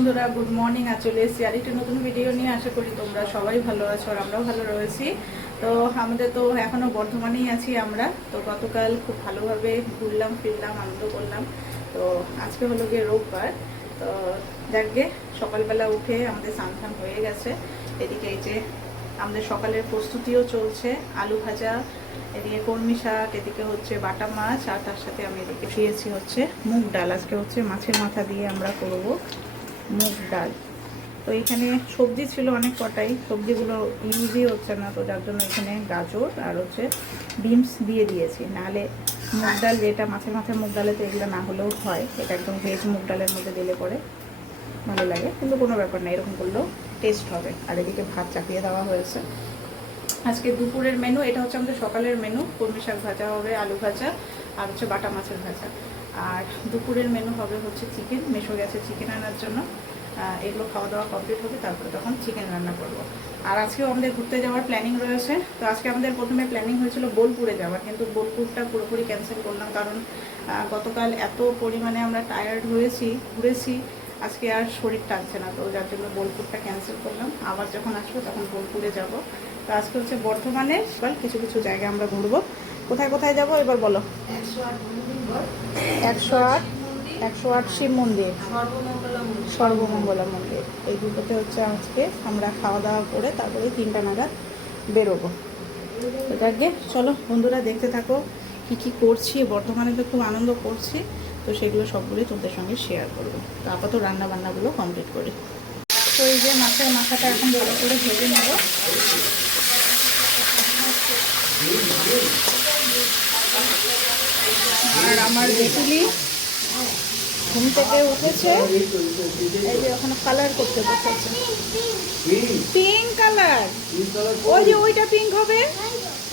বন্ধুরা, good morning. চলে এসেছি আরেকটি নতুন ভিডিও নিয়ে। আশা করি তোমরা সবাই ভালো আছো আর আমরাও ভালো রয়েছি। তো আমাদের তো এখনও বর্ধমানেই আছি আমরা। তো গতকাল খুব ভালোভাবে ঘুরলাম ফিরলাম, আনন্দ করলাম। তো আজকে হলো গিয়ে রোববার। তো যাকগে সকালবেলা উঠে আমাদের স্নান হয়ে গেছে। এদিকে এই যে আমাদের সকালের প্রস্তুতিও চলছে। আলু ভাজা, এদিকে কলমি শাক, এদিকে হচ্ছে বাটা মাছ, আর তার সাথে আমি এদিকে শুয়েছি হচ্ছে মুগ ডাল। আজকে হচ্ছে মাছের মাথা দিয়ে আমরা করব মুগ ডাল। তো এখানে সবজি ছিল অনেক কটাই, সবজিগুলো ইউজই হচ্ছে না, তো যার জন্য এখানে গাজর আর হচ্ছে বিনস দিয়ে দিয়েছি। নাহলে মুগ ডাল, যেটা মাছের মাথার মুগ ডালে তো এগুলো না হলেও হয়, এটা একদম ভেজ মুগ ডালের মধ্যে দিলে পরে ভালো লাগে, কিন্তু কোনো ব্যাপার না, এরকম করলেও টেস্ট হবে। আর এদিকে ভাত চাপিয়ে দেওয়া হয়েছে। আজকে দুপুরের মেনু এটা হচ্ছে আমাদের সকালের মেনু। কলমি শাক ভাজা হবে, আলু ভাজা, আর হচ্ছে বাটা মাছের ভাজা। আর দুপুরের মেনু হবে হচ্ছে চিকেন। মেশো গেছে চিকেন আনার জন্য। এগুলো খাওয়া দাওয়া কমপ্লিট হবে, তারপরে তখন চিকেন রান্না করব। আর আজকেও আমাদের ঘুরতে যাওয়ার প্ল্যানিং রয়েছে। তো আজকে আমাদের প্রথমে প্ল্যানিং হয়েছিল বোলপুরে যাওয়ার, কিন্তু বোলপুরটা পুরোপুরি ক্যান্সেল করলাম, কারণ গতকাল এত পরিমাণে আমরা টায়ার্ড হয়েছি, ঘুরেছি, আজকে আর শরীর টানছে না। তো যার জন্য বোলপুরটা ক্যান্সেল করলাম। আবার যখন আসবো তখন বোলপুরে যাব। তো আজকে হচ্ছে বর্ধমানে কিছু কিছু জায়গা আমরা ঘুরবো। কোথায় কোথায় যাব এবার বলো। 108 শিব মন্দির, সর্বমঙ্গলা মন্দির, এই দুটোতে হচ্ছে আজকে আমরা খাওয়া দাওয়া করে তারপরে 3টা নাগাদ বেরোবো। তো যাকে চলো বন্ধুরা, দেখতে থাকো কি কি করছি। বর্ধমানে তো খুব আনন্দ করছি, তো সেগুলো সবগুলোই তোমাদের সঙ্গে শেয়ার করবো। তো আপাতত রান্না বান্নাগুলো কমপ্লিট করি। তো এই যে মাছের মাথাটা এখন ভালো করে ভেজে নেব। আর আমার বেতুলি ঘুম থেকে উঠেছে, এই যে ওখানে কালার করতে বসেছে, পিঙ্ক কালার। ওই যে ওইটা পিঙ্ক হবে,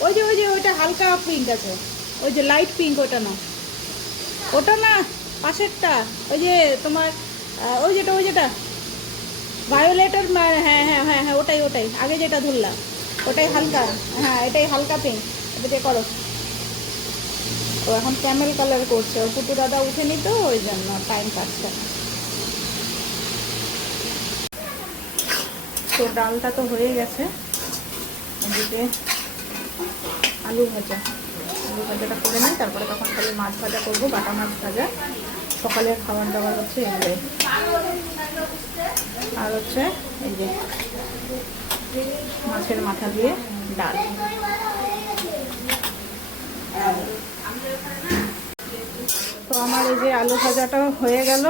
ওই যে ওইটা হালকা পিঙ্ক আছে, ওই যে লাইট পিঙ্ক, ওটা না, ওটা না, পাশেরটা, ওই যে তোমার ওই যেটা ভায়োলেটের, হ্যাঁ হ্যাঁ হ্যাঁ হ্যাঁ, ওটাই আগে যেটা ধরলাম, ওটাই হালকা, হ্যাঁ এটাই হালকা পিঙ্ক, এটা দিয়ে করো। ও এখন ক্যামেল কালার করছে, ও পুটু দাদা উঠেনি তো ওই জন্য টাইম পাচ্ছে। তো ডালটা তো হয়ে গেছে, এদিকে আলু ভাজাটা করে নিই, তারপরে তখন খালি মাছ ভাজা করবো, বাটা মাছ ভাজা। সকালের খাবার দাবার হচ্ছে এগুলোই। আর হচ্ছে এই যে মাছের মাথা দিয়ে ডাল। তো আমার এই যে আলু ভাজাটা হয়ে গেল,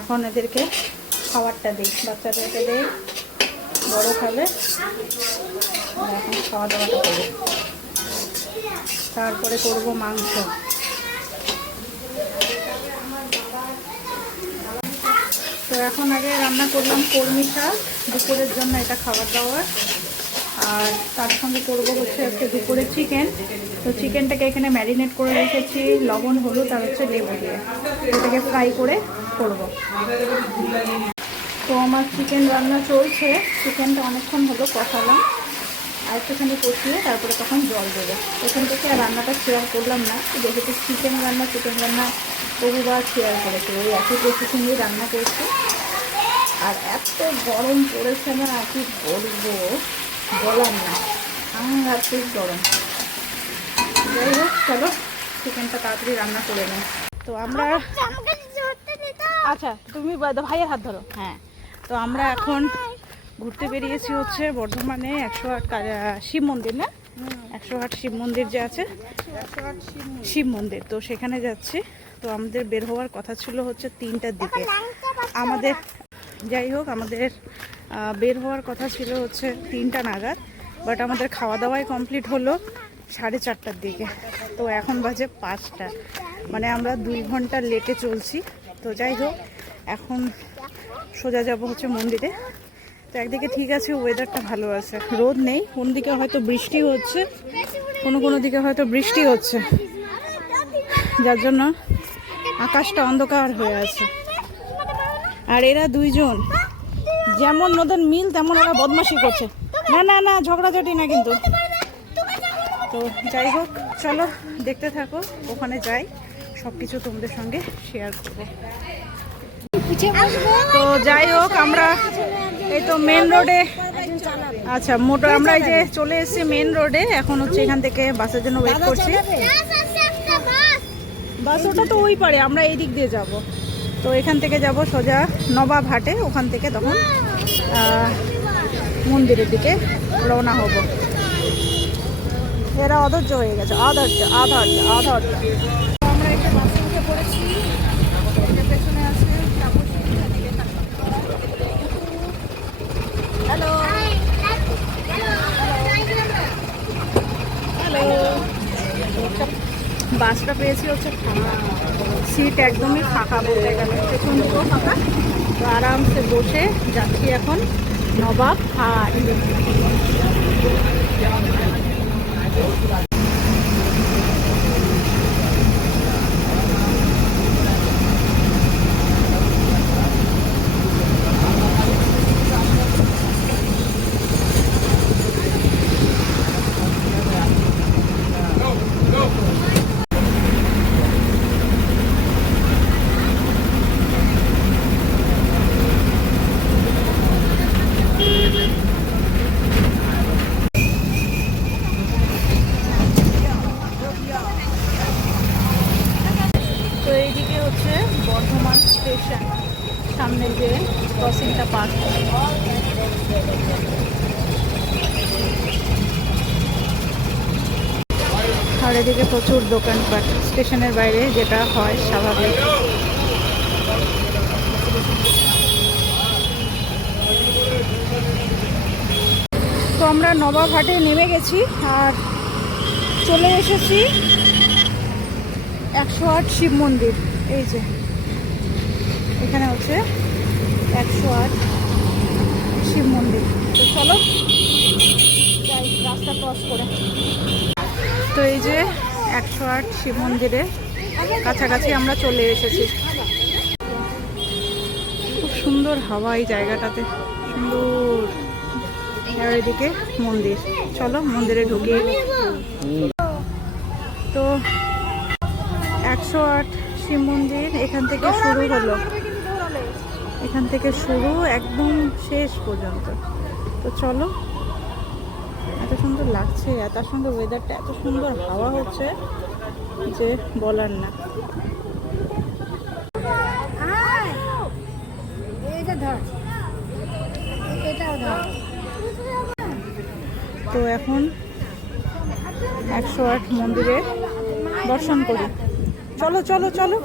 এখন এদেরকে খাবারটা দিই, বাচ্চাদেরকে দিই, বড় খাবে। আর এখন খাওয়া দাওয়াটা করি, তারপরে করব মাংস। তো এখন আগে রান্না করলাম কলমি শাক দুপুরের জন্য, এটা খাবার দাবার। আর তার সঙ্গে করবো হচ্ছে আজকে দুপুরে চিকেন। তো চিকেনটাকে এখানে ম্যারিনেট করে রেখেছি লবণ হলুদ আর হচ্ছে লেবু দিয়ে, এটাকে ফ্রাই করে করব। তো আমার চিকেন রান্না চলছে, চিকেনটা অনেকক্ষণ হলো কষালাম, আর একটুখানি কষিয়ে তারপরে তখন জল দেবো। এখান থেকে আর রান্নাটা শেয়ার করলাম না, যেহেতু চিকেন রান্না বহুবার শেয়ার করেছি, ওই একই প্রসেসিং দিয়ে রান্না করছি। আর এত গরম পড়েছে না, কি বলবো, বলার না, সাংঘাতিক গরম। যাই হোক চলো চিকেনটা তাড়াতাড়ি রান্না করে নিই। তো আমরা, আচ্ছা তুমি ভাইয়ের হাত ধরো। হ্যাঁ, তো আমরা এখন ঘুরতে বেরিয়েছি হচ্ছে বর্ধমানে 108 শিব মন্দির, না 108 শিব মন্দির যে আছে, শিব মন্দির, তো সেখানে যাচ্ছি। তো আমাদের বের হওয়ার কথা ছিল হচ্ছে 3টার দিকে আমাদের, যাই হোক আমাদের বের হওয়ার কথা ছিল হচ্ছে 3টা নাগাদ, বাট আমাদের খাওয়া দাওয়াই কমপ্লিট হলো 4:30টার দিকে। তো এখন বাজে 5টা, মানে আমরা 2 ঘন্টা লেটে চলছি। তো যাই হোক এখন সোজা যাব হচ্ছে মন্দিরে। তো একদিকে ঠিক আছে, ওয়েদারটা ভালো আছে, রোদ নেই, কোনো দিকে হয়তো বৃষ্টি হচ্ছে, কোনো দিকে হয়তো বৃষ্টি হচ্ছে, যার জন্য আকাশটা অন্ধকার হয়ে আছে। আর এরা দুইজন যেমন ওদের মিল তেমন ওরা বদমাশি করছে, না ঝগড়াঝাটি না কিন্তু। তো যাই হোক চলো দেখতে থাকো, ওখানে যাই, সব কিছু তোমাদের সঙ্গে শেয়ার করবো। তো যাই হোক আমরা এই তো মেন রোডে, আচ্ছা মোটর আমরা এই যে চলে এসেছি মেন রোডে। এখন হচ্ছে এখান থেকে বাসের জন্য ওয়েট করছি। বাস ওটা তো ওই পারে, আমরা এই দিক দিয়ে যাব। তো এখান থেকে যাব সোজা নবাব হাটে, ওখান থেকে তখন মন্দিরের দিকে রওনা হব। এরা অধৈর্য হয়ে গেছে, অধৈর্য অধৈর্য অধৈর্য। আমরা একটা বাসে উঠে পড়েছি, পেছনে আছে হ্যালো হ্যালো। বাসটা পেয়েছি হচ্ছে ফাঁকা, সিট একদমই ফাঁকা বলতে গেলে, পেছন দিকেও ফাঁকা। তো আরামসে বসে যাচ্ছি এখন নবাব হাট। তো এইদিকে হচ্ছে বর্ধমান স্টেশন, সামনে যে ক্রসিংটা পার। আর এদিকে প্রচুর দোকানপাট স্টেশনের বাইরে, যেটা হয় স্বাভাবিক। তো আমরা নবাব হাটে নেমে গেছি আর চলে এসেছি 108 শিব মন্দির। এই যে এখানে হচ্ছে 108 শিব মন্দির। তো চলো যাই রাস্তা ক্রস করে। তো এই যে 108 শিব মন্দিরে কাছাকাছি আমরা চলে এসেছি। খুব সুন্দর হাওয়া এই জায়গাটাতে, সুন্দর। আর এদিকে মন্দির, চলো মন্দিরে ঢুকি। তো 108 শিব মন্দির এখান থেকে শুরু হলো, এখান থেকে শুরু একদম শেষ পর্যন্ত। তো চলো, এত সুন্দর লাগছে, এত সুন্দর ওয়েদারটা, এত সুন্দর হাওয়া হচ্ছে যে বলার না। তো এখন 108 মন্দিরে দর্শন করি। চলো চলো চলো।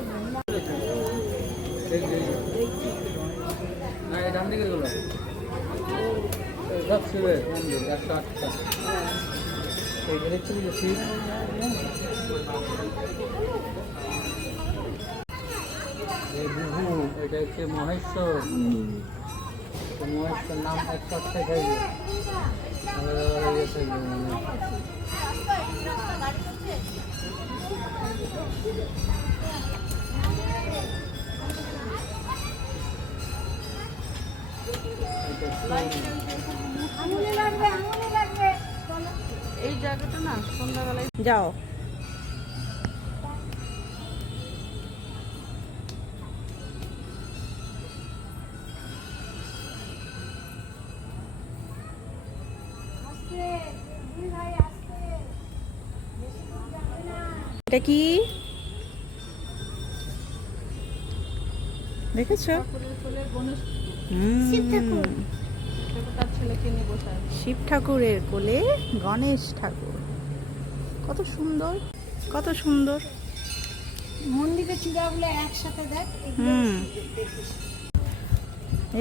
এটা হচ্ছে মহেশ্বর, মহেশ্বর নাম 108 থাকবে। এই জায়গাটা না সন্ধ্যাবেলায় যাও। এটা কি দেখেছো? শিব ঠাকুরের কোলে গণেশ ঠাকুর, কত সুন্দর, কত সুন্দর। মন্দিরে চূড়াগুলো একসাথে দেখ।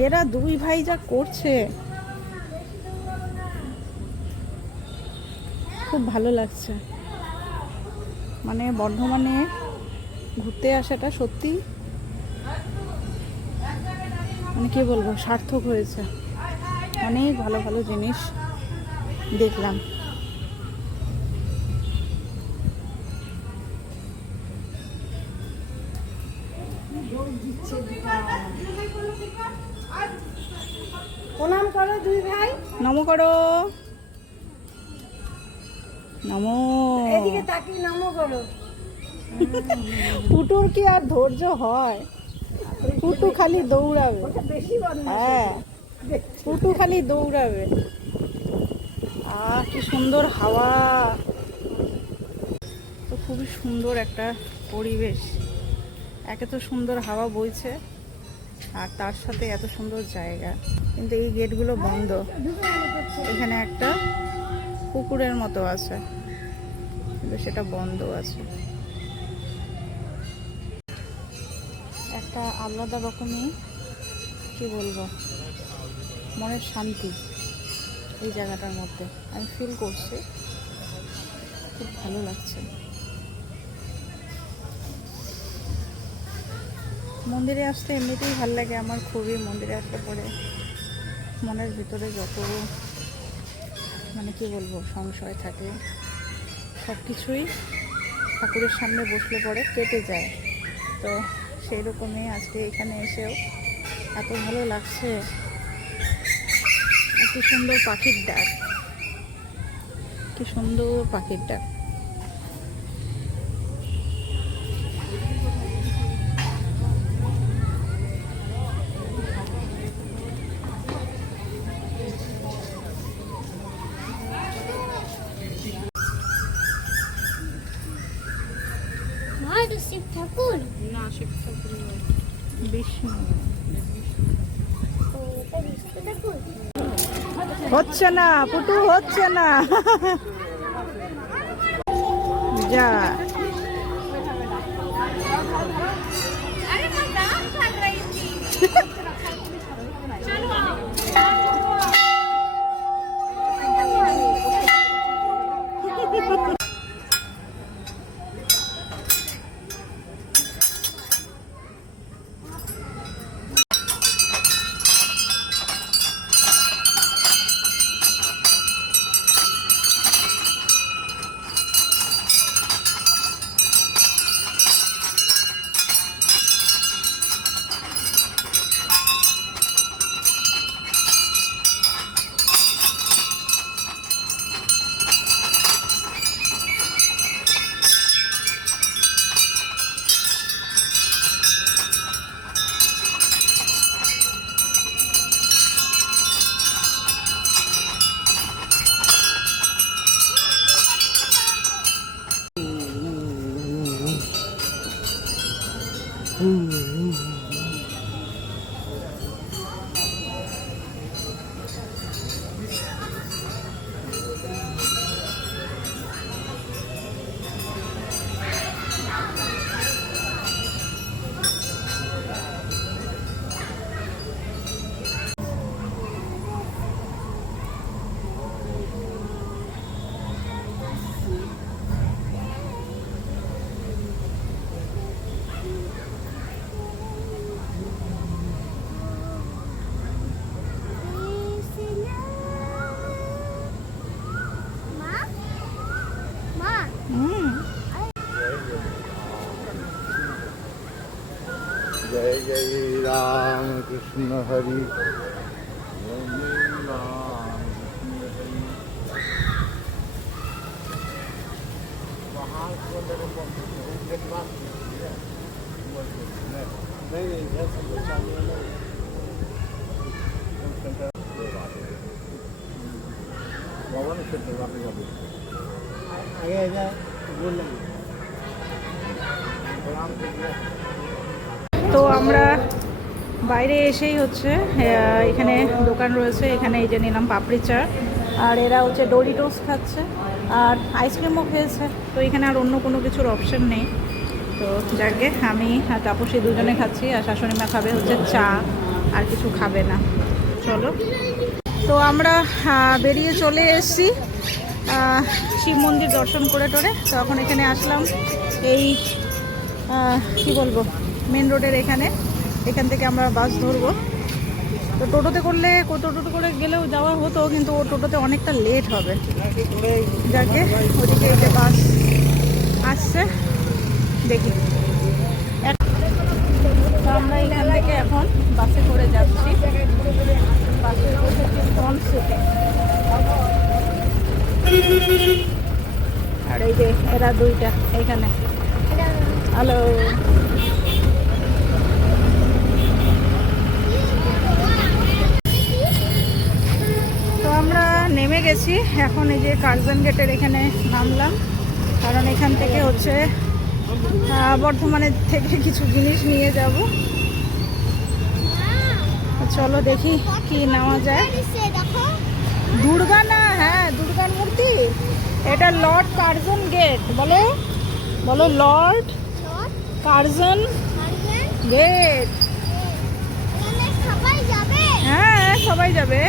এরা দুই ভাই যা করছে, খুব ভালো লাগছে। মানে বর্ধমানে ঘুরতে আসাটা সত্যি মানে কি বলবো, সার্থক হয়েছে। অনেক ভালো ভালো জিনিস দেখলাম। প্রণাম করো দুই ভাই, নম করো, নমো। এদিকে তাকিয়ে নম করো। ফুটোর কি আর ধৈর্য হয়? পুটু খালি দৌড়াবে। ওটা বেশি বদমাশ। হ্যাঁ, পুটু খালি দৌড়াবে। কি সুন্দর হাওয়া, তো খুবই সুন্দর একটা পরিবেশ। একে তো সুন্দর হাওয়া বইছে, আর তার সাথে এত সুন্দর জায়গা। কিন্তু এই গেটগুলো বন্ধ। এখানে একটা পুকুরের মতো আছে, কিন্তু সেটা বন্ধ আছে। একটা আলাদা রকমই, কি বলবো, মনের শান্তি এই জায়গাটার মধ্যে আমি ফিল করছি। খুব ভালো লাগছে। মন্দিরে আসতে এমনিতেই ভালো লাগে আমার খুবই। মন্দিরে আসলে পরে মনের ভিতরে যত মানে কি বলবো সংশয় থাকে সব কিছুই ঠাকুরের সামনে বসলে পরে কেটে যায়। তো সেই রকমই আজকে এখানে এসেও এত ভালো লাগছে। কি সুন্দর পাখির ডাক, কি সুন্দর পাখির ডাক। মা এটা শিব ঠাকুর না, শিব ঠাকুর নয়, বিষ্ণু। ও এটা বিষ্ণু ঠাকুর হচ্ছে না পুটু, হচ্ছে না। যা, अरे मैं डांस कर रही थी चलो आओ जय जय राम कृष्ण हरि। তো আমরা বাইরে এসেই হচ্ছে এখানে দোকান রয়েছে, এখানে এই যে নিলাম পাপড়ি চাট, আর এরা হচ্ছে ডোরিটোস খাচ্ছে আর আইসক্রিমও খেয়েছে। তো এখানে আর অন্য কোনো কিছুর অপশন নেই। তো যাকে আমি আর তাপসী দুজনে খাচ্ছি, আর শাশুড়ি মা খাবে হচ্ছে চা, আর কিছু খাবে না। চলো, তো আমরা বেরিয়ে চলে এসেছি শিব মন্দির দর্শন করে টোরে। তো এখন এখানে আসলাম এই কি বলবো মেন রোডের এখান থেকে আমরা বাস ধরবো। তো টোটোতে করে গেলেও যাওয়া হতো, কিন্তু ও টোটোতে অনেকটা লেট হবে। যাকে ওদিকে যে বাস আসছে দেখি। তো আমরা এখান থেকে এখন বাসে করে যাচ্ছি। বাসে বসেছি ফ্রন্ট সিটে, আর এই যে এরা দুইটা এখানে। হ্যালো, গেছি, এখন এই যে কার্জন গেটের এখানে নামলাম, কারণ এখান থেকে হচ্ছে বর্ধমানের থেকে কিছু জিনিস নিয়ে যাব। চলো দেখি কি নেওয়া যায়। দেখো দুর্গা না, হ্যাঁ দুর্গার মূর্তি। এটা লর্ড কার্জন গেট, বলো বলো লর্ড কার্জন গেট। সবাই যাবে। হ্যাঁ সবাই যাবে।